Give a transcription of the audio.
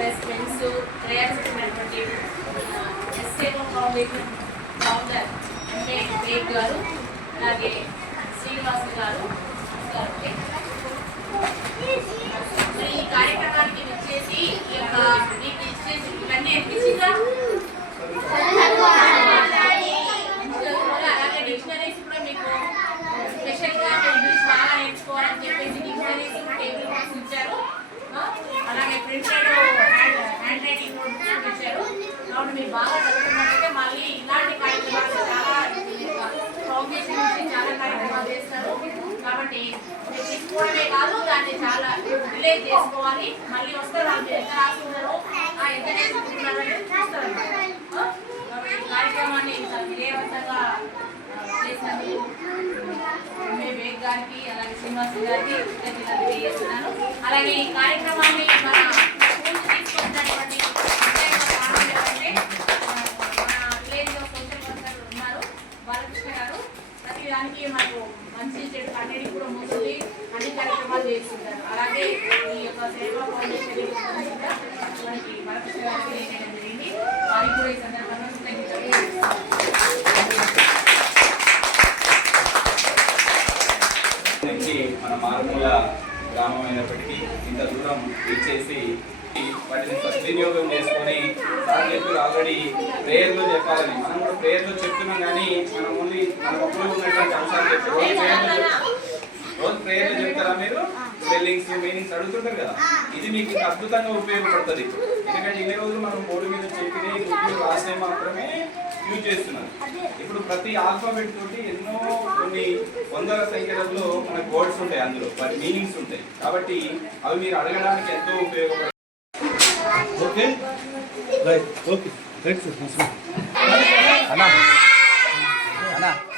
Best friends తయారుచేసినటువంటి SA foundation founder అంటే గారు అలాగే శ్రీనివాస్ గారు బాగా మళ్ళీ ఇలాంటి కార్యక్రమాలు చాలా ప్రోగ్రెస్ నుంచి చాలా కార్యక్రమాలు చేస్తారు. కాబట్టి తీసుకోవడమే కాదు దాన్ని చాలా రిలేట్ చేసుకోవాలి. మళ్ళీ వస్తారు వాళ్ళు ఎంత రాస్తున్నారు కార్యక్రమాన్ని విజయవంతంగా చేసినందుకు గారికి అలాగే శ్రీనివాస్ గారికి అలాగే ఈ కార్యక్రమాన్ని మన దానికి మనకు మంచి చెడు అన్నిటి కూడా ముందుండి అన్ని కార్యక్రమాలు చేస్తుంటారు. అలాగే ఈ యొక్క సేవా ఫౌండేషన్ మనకి జరిగింది. వారికి కూడా ఈ సందర్భంగా మన మారుమూల గ్రామం అయినప్పటికీ ఇంత దూరం ఇచ్చేసి వాటిని సద్వినియోగం చేసుకొని సార్ చెప్పి ఆల్రెడీ ప్రేయర్లో చెప్పాలని మనం కూడా ప్రేయర్లో చెప్తున్నాం కానీ మనం ఓన్లీ మన ఒక్కలో ఉన్నటువంటి అంశాలు రోజు ప్రేయర్లో చెప్తారా? మీరు? స్పెల్లింగ్స్ మీనింగ్స్ అడుగుతుంటారు కదా. ఇది మీకు అద్భుతంగా ఉపయోగపడుతుంది. ఎందుకంటే ఇన్ని రోజులు మనం బోర్డు మీద చెప్పిన రాసే మాత్రమే యూజ్ చేస్తున్నారు. ఇప్పుడు ప్రతి ఆల్ఫాబెట్ తోటి ఎన్నో కొన్ని వందల సంఖ్యలలో మనకు వర్డ్స్ ఉంటాయి అందులో. వాటి మీనింగ్స్ ఉంటాయి. కాబట్టి అవి మీరు అడగడానికి ఎంతో ఉపయోగపడుతుంది. Okay right okay right sir 啥呢？干啥？